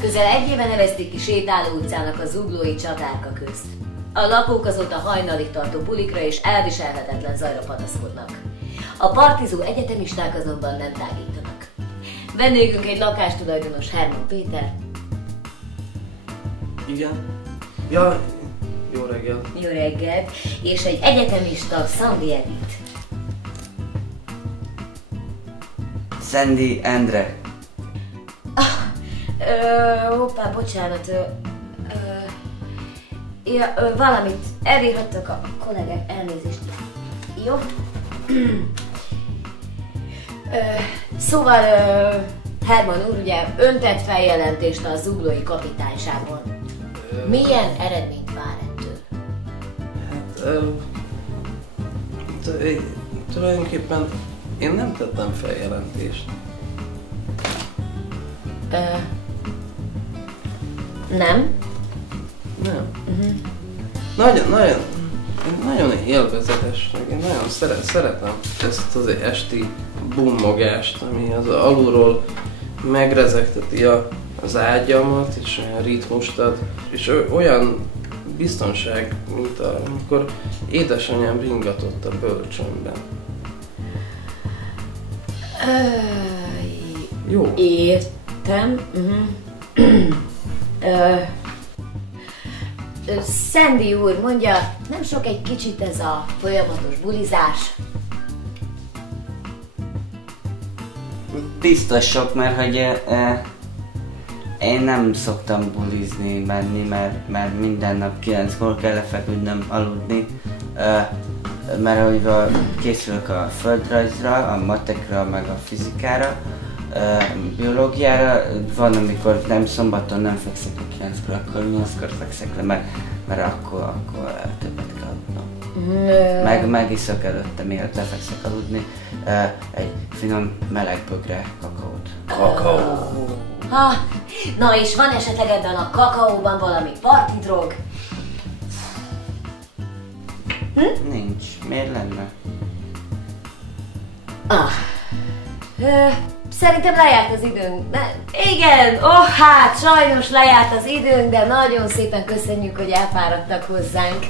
Közel egy éve nevezték ki sétáló utcának a zuglói Csatárka közt. A lakók azóta hajnalig tartó bulikra és elviselhetetlen zajra panaszkodnak. A partizó egyetemisták azonban nem tágítanak. Vendégünk egy lakástulajdonos, Herman Péter. Igen. Ja, jó reggel. Jó reggelt. És egy egyetemista, Szandi Edith. Szandi Endre. Hoppá, bocsánat. Valamit elírhattak a kollégák, elnézést. Jó? Szóval, Herman úr, ugye ön tett feljelentést a zuglói kapitányságon. Milyen eredményt vár ettől? Hát, tulajdonképpen én nem tettem feljelentést. Nem? Nem. Nagyon élvezetes, én nagyon szeretem ezt az esti bummogást, ami az alulról megrezegteti az ágyamat, és olyan ritmust ad, és olyan biztonság, mint amikor édesanyám ringatott a bölcsőmben. Jó. Értem. Szandi úr mondja, nem sok egy kicsit ez a folyamatos bulizás? Biztos sok, mert hogy én nem szoktam bulizni menni, mert minden nap 9-kor kell lefeküdnöm aludni, mert hogy készülök a földrajzra, a matekra, meg a fizikára, biológiára. Van, amikor nem szombaton nem fekszek a 9-kor, akkor 8-kor fekszek le, mert akkor többet kell aludnom. Megiszok előtte, mielőtt lefekszek aludni, egy finom meleg bögre kakaót. Kakaó! Na és van esetleg ebben a kakaóban valami parti drog? Nincs. Miért lenne? Szerintem lejárt az időnk. Igen, hát sajnos lejárt az időnk, de nagyon szépen köszönjük, hogy elfáradtak hozzánk.